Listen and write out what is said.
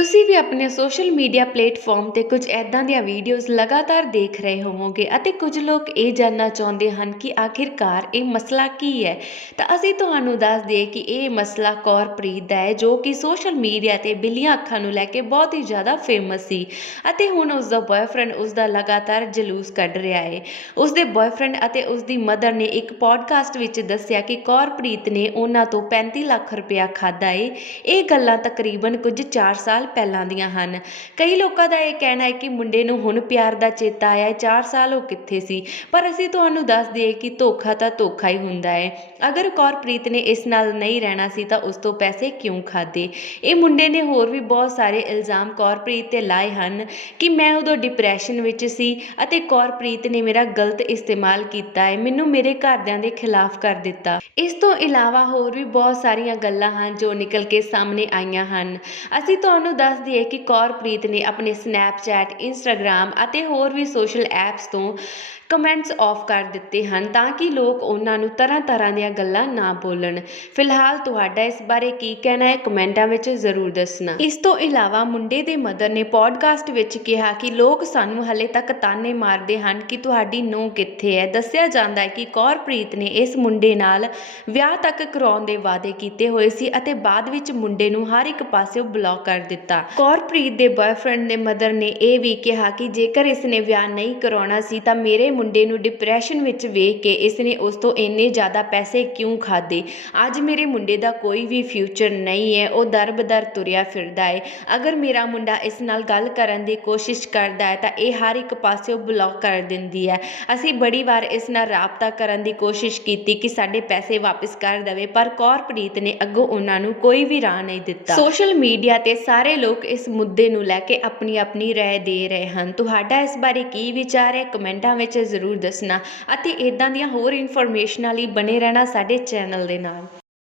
ਤੁਸੀਂ ਵੀ ਆਪਣੇ social media platform ਤੇ ਕੁਝ ਐਦਾਂ ਦੀਆਂ ਵੀਡੀਓਜ਼ ਲਗਾਤਾਰ ਦੇਖ ਰਹੇ ਹੋਵੋਗੇ ਅਤੇ ਕੁਝ ਲੋਕ ਇਹ ਜਾਣਨਾ ਚਾਹੁੰਦੇ ਹਨ ਕਿ ਆਖਿਰਕਾਰ ਇਹ ਮਸਲਾ ਕੀ ਹੈ? ਤਾਂ ਅਸੀਂ ਤੁਹਾਨੂੰ ਦੱਸ ਦਈਏ ਕਿ ਇਹ ਮਸਲਾ ਕੌਰਪ੍ਰੀਤ ਦਾ ਹੈ, ਜੋ ਕਿ ਸੋਸ਼ਲ ਮੀਡੀਆ ਤੇ ਬਿੱਲੀਆਂ ਅੱਖਾਂ ਨੂੰ ਲੈ ਕੇ ਬਹੁਤ ਹੀ ਜ਼ਿਆਦਾ ਫੇਮਸ ਸੀ ਅਤੇ ਹੁਣ ਉਸ ਦਾ ਬॉयਫ੍ਰੈਂਡ ਉਸ ਦਾ ਲਗਾਤਾਰ ਜਲੂਸ ਕੱਢ ਰਿਹਾ ਹੈ। ਉਸ ਦੇ ਬॉयਫ੍ਰੈਂਡ ਅਤੇ ਉਸ ਦੀ ਮਦਰ ਨੇ ਇੱਕ ਪੋਡਕਾਸਟ ਵਿੱਚ ਦੱਸਿਆ ਕਿ ਕੌਰਪ੍ਰੀਤ ਨੇ ਉਹਨਾਂ ਤੋਂ 35 ਲੱਖ ਰੁਪਇਆ ਖਾਦਾ ਏ ਇਹ ਗੱਲਾਂ ਤਕਰੀਬਨ ਕੁਝ 4 ਸਾਲ ਪਹਿਲਾਂ ਦੀਆਂ ਹਨ। ਕਈ ਲੋਕਾਂ ਦਾ ਇਹ ਕਹਿਣਾ ਹੈ ਕਿ ਮੁੰਡੇ ਨੂੰ ਹੁਣ ਪਿਆਰ ਦਾ ਚੇਤਾ ਆਇਆ ਹੈ 4 ਸਾਲ ਉਹ ਕਿੱਥੇ ਸੀ? ਪਰ ਅਸੀਂ ਤੁਹਾਨੂੰ ਦੱਸ ਦਈਏ ਕਿ ਧੋਖਾ ਤਾਂ ਧੋਖਾ ਹੀ ਹੁੰਦਾ ਹੈ। ਅਗਰ ਕੌਰਪ੍ਰੀਤ ਨੇ ਇਸ ਨਾਲ ਨਹੀਂ ਰਹਿਣਾ ਸੀ ਤਾਂ ਉਸ ਤੋਂ ਪੈਸੇ ਕਿਉਂ ਖਾਦੇ ਇਹ ਮੁੰਡੇ ਨੇ ਹੋਰ ਵੀ ਬਹੁਤ ਸਾਰੇ ਇਲਜ਼ਾਮ ਕੌਰਪ੍ਰੀਤ ਤੇ ਲਾਏ ਹਨ ਕਿ ਮੈਂ ਉਦੋਂ ਡਿਪਰੈਸ਼ਨ ਵਿੱਚ ਸੀ ਅਤੇ ਕੌਰਪ੍ਰੀਤ ਨੇ ਮੇਰਾ ਗਲਤ ਇਸਤੇਮਾਲ ਕੀਤਾ ਹੈ। ਮੈਨੂੰ ਮੇਰੇ ਘਰਦਿਆਂ ਦੇ ਖਿਲਾਫ ਕਰ ਦਿੱਤਾ। ਇਸ ਤੋਂ ਇਲਾਵਾ ਹੋਰ ਵੀ ਬਹੁਤ ਸਾਰੀਆਂ ਗੱਲਾਂ ਹਨ ਜੋ ਨਿਕਲ ਕੇ ਸਾਹਮਣੇ ਆਈਆਂ ਹਨ। ਅਸੀਂ ਤੁਹਾਨੂੰ ਦੱਸ ਦਈਏ ਕਿ ਕੌਰਪ੍ਰੀਤ ਨੇ ਆਪਣੇ ਸਨੈਪਚੈਟ ਇੰਸਟਾਗ੍ਰam ਅਤੇ ਹੋਰ ਵੀ ਸੋਸ਼ਲ ਐਪਸ ਤੋਂ ਕਮੈਂਟਸ ਆਫ ਕਰ ਦਿੱਤੇ ਹਨ ਤਾਂ ਕਿ ਲੋਕ ਉਹਨਾਂ ਨੂੰ ਤਰ੍ਹਾਂ ਤਰ੍ਹਾਂ ਦੀਆਂ ਗੱਲਾਂ ਨਾ ਬੋਲਣ। ਫਿਲਹਾਲ ਤੁਹਾਡਾ ਇਸ ਬਾਰੇ ਕੀ ਕਹਿਣਾ ਹੈ ਕਮੈਂਟਾਂ ਵਿੱਚ ਜ਼ਰੂਰ ਦੱਸਣਾ। ਇਸ ਤੋਂ ਇਲਾਵਾ ਮੁੰਡੇ ਦੇ ਮਦਰ ਨੇ ਪੋਡਕਾਸਟ ਵਿੱਚ ਕਿਹਾ ਕਿ ਲੋਕ ਸਾਨੂੰ ਹਲੇ ਤੱਕ ਤਾਨੇ ਮਾਰਦੇ ਹਨ ਕਿ ਤੁਹਾਡੀ ਨੂੰਹ ਕਿੱਥੇ ਹੈ। ਦੱਸਿਆ ਜਾਂਦਾ ਹੈ ਕਿ ਕੌਰਪ੍ਰੀਤ ਨੇ ਇਸ ਮੁੰਡੇ ਨਾਲ ਵਿਆਹ ਤੱਕ ਕਰਾਉਣ ਦੇ ਵਾਅਦੇ ਕੀਤੇ ਹੋਏ ਸੀ ਅਤੇ ਬਾਅਦ ਵਿੱਚ ਮੁੰਡੇ ਨੂੰ ਹਰ ਇੱਕ ਪਾਸਿਓਂ ਬਲੌਕ ਕਰ ਦਿੱਤਾ। ਕੌਰਪ੍ਰੀਤ ਦੇ ਬॉयਫ੍ਰੈਂਡ ਦੇ ਮਦਰ ਨੇ ਇਹ ਵੀ ਕਿਹਾ ਕਿ ਜੇਕਰ ਇਸ ਨੇ ਵਿਆਹ ਨਹੀਂ ਕਰਾਉਣਾ ਸੀ ਤਾਂ ਮੇਰੇ ਮੁੰਡੇ ਨੂੰ ਡਿਪਰੈਸ਼ਨ ਵਿੱਚ ਵੇਖ ਕੇ ਇਸ ਨੇ ਉਸ ਤੋਂ ਇੰਨੇ ਜ਼ਿਆਦਾ ਪੈਸੇ ਕਿਉਂ ਖਾਦੇ ਅੱਜ ਮੇਰੇ ਮੁੰਡੇ ਦਾ ਕੋਈ ਵੀ ਫਿਊਚਰ ਨਹੀਂ ਹੈ, ਉਹ ਦਰਬਦਰ ਤੁਰਿਆ ਫਿਰਦਾ ਹੈ। ਅਗਰ ਮੇਰਾ ਮੁੰਡਾ ਇਸ ਨਾਲ ਗੱਲ ਕਰਨ ਦੀ ਕੋਸ਼ਿਸ਼ ਕਰਦਾ ਹੈ ਤਾਂ ਇਹ ਹਰ ਇੱਕ ਪਾਸਿਓਂ ਬਲੌਕ ਕਰ ਦਿੰਦੀ ਹੈ। ਅਸੀਂ ਬੜੀ ਵਾਰ ਇਸ ਨਾਲ ਰਾਬਤਾ ਕਰਨ ਦੀ ਕੋਸ਼ਿਸ਼ ਕੀਤੀ ਕਿ ਸਾਡੇ ਪੈਸੇ ਵਾਪਸ ਕਰ ਦੇਵੇ, ਪਰ ਕੌਰਪ੍ਰੀਤ ਨੇ ਅੱਗੋਂ ਉਹਨਾਂ ਨੂੰ ਕੋਈ ਵੀ ਰਾਹ ਨਹੀਂ ਦਿੱਤਾ। ਸੋਸ਼ਲ ਮੀਡੀਆ ਤੇ ਸਾਰੇ ਲੋਕ ਇਸ ਮੁੱਦੇ ਨੂੰ ਲੈ ਕੇ ਆਪਣੀ ਆਪਣੀ ਰਾਏ ਦੇ ਰਹੇ ਹਨ। ਤੁਹਾਡਾ ਇਸ ਬਾਰੇ ਕੀ ਵਿਚਾਰ ਹੈ? ਕਮੈਂਟਾਂ ਵਿੱਚ ਜ਼ਰੂਰ ਦੱਸਣਾ ਅਤੇ ਇਦਾਂ ਦੀਆਂ ਹੋਰ ਇਨਫੋਰਮੇਸ਼ਨਾਂ ਲਈ ਬਣੇ ਰਹਿਣਾ ਸਾਡੇ ਚੈਨਲ ਦੇ ਨਾਲ।